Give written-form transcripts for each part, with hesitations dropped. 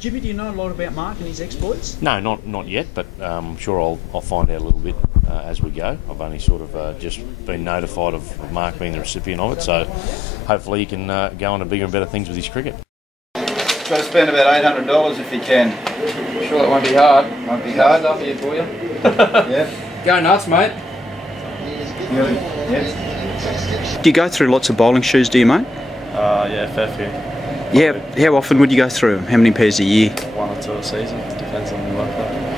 Jimmy, do you know a lot about Mark and his exploits? No, not yet, but I'm sure I'll find out a little bit as we go. I've only sort of just been notified of Mark being the recipient of it, so hopefully he can go on to bigger and better things with his cricket. Try to spend about $800 if you can. I'm sure that won't be hard. Won't be hard. Up here for you. Yeah. Go nuts, mate. Yeah. Do you go through lots of bowling shoes, do you, mate? Yeah, fair few. Yeah, how often would you go through them? How many pairs a year? One or two a season, depends on the workload.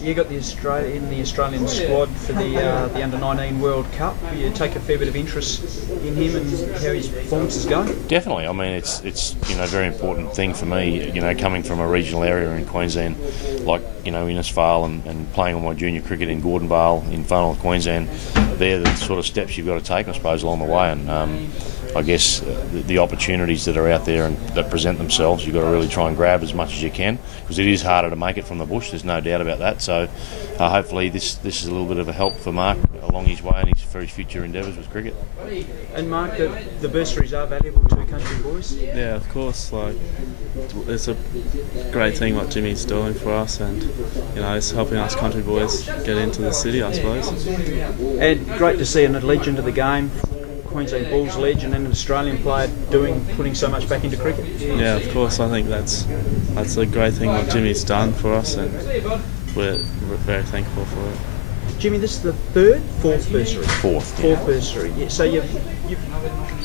You got the Australian squad for the under-19 World Cup. You take a fair bit of interest in him and how his performances go. Definitely. I mean, it's a very important thing for me. Coming from a regional area in Queensland, like Innisfail and playing all my junior cricket in Gordonvale, in far north Queensland, they're the sort of steps you've got to take, I suppose, along the way. And I guess the opportunities that are out there and that present themselves, you've got to really try and grab as much as you can, because it is harder to make it from the bush. There's no doubt about that. So hopefully this is a little bit of a help for Mark along his way and for his future endeavours with cricket. And Mark, the bursaries are valuable to country boys. Yeah, of course. Like, it's a great thing what Jimmy's doing for us, and it's helping us country boys get into the city, I suppose. And great to see a legend of the game, Queensland Bulls legend, and an Australian player putting so much back into cricket. Yeah, of course. I think that's a great thing what Jimmy's done for us, and we're very thankful for it. Jimmy, this is the fourth bursary. Fourth bursary. Yeah, so you've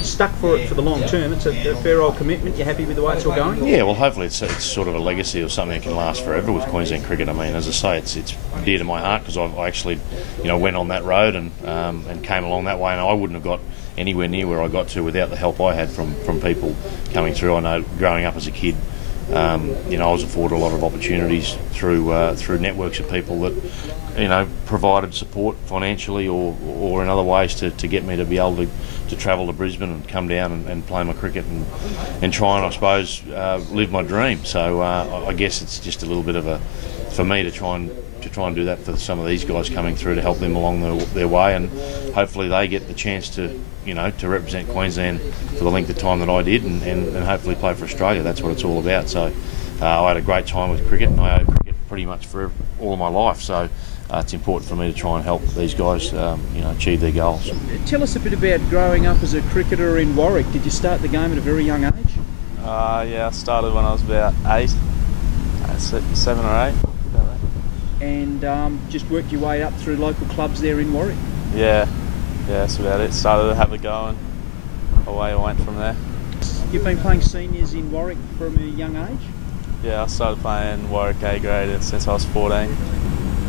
stuck for it for the long term. It's a fair old commitment. You're happy with the way it's all going? Yeah, well, hopefully it's sort of a legacy of something that can last forever with Queensland cricket. I mean, as I say, it's dear to my heart, because I actually went on that road and came along that way, and I wouldn't have got anywhere near where I got to without the help I had from people coming through. I know growing up as a kid, I was afforded a lot of opportunities through networks of people that provided support financially or in other ways to get me to be able to travel to Brisbane and come down and play my cricket and try and, I suppose, live my dream. So I guess it's just a little bit of for me to try and do that for some of these guys coming through, to help them along their way, and hopefully they get the chance to represent Queensland for the length of time that I did, and hopefully play for Australia. That's what it's all about. So I had a great time with cricket, and I owe cricket pretty much for all of my life. So it's important for me to try and help these guys achieve their goals. Tell us a bit about growing up as a cricketer in Warwick. Did you start the game at a very young age? Yeah, I started when I was about 7 or 8. And just worked your way up through local clubs there in Warwick? Yeah, that's about it. Started to have a go, and away I went from there. You've been playing seniors in Warwick from a young age? Yeah, I started playing Warwick A grade since I was 14.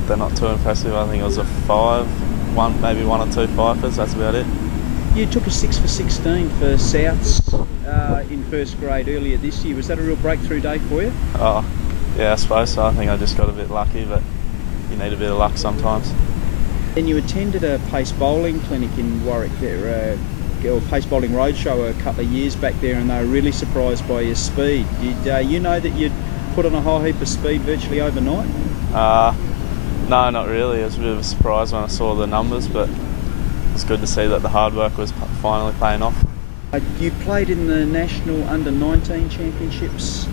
They're not too impressive. I think it was a 5, maybe 1 or 2 fifers, that's about it. You took a 6 for 16 for Souths in first grade earlier this year. Was that a real breakthrough day for you? Oh, yeah, I suppose so. I think I just got a bit lucky, but you need a bit of luck sometimes. And you attended a pace bowling clinic in Warwick there, or pace bowling roadshow a couple of years back there, and they were really surprised by your speed. Did you know that you'd put on a whole heap of speed virtually overnight? No, not really. It was a bit of a surprise when I saw the numbers, but it's good to see that the hard work was finally paying off. You played in the National Under-19 Championships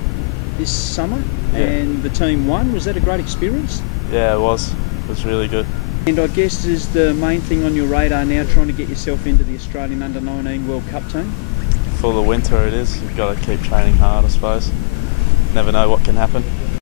this summer, and the team won. Was that a great experience? Yeah, it was. It was really good. And I guess is the main thing on your radar now trying to get yourself into the Australian Under-19 World Cup team? For the winter it is. You've got to keep training hard, I suppose. Never know what can happen.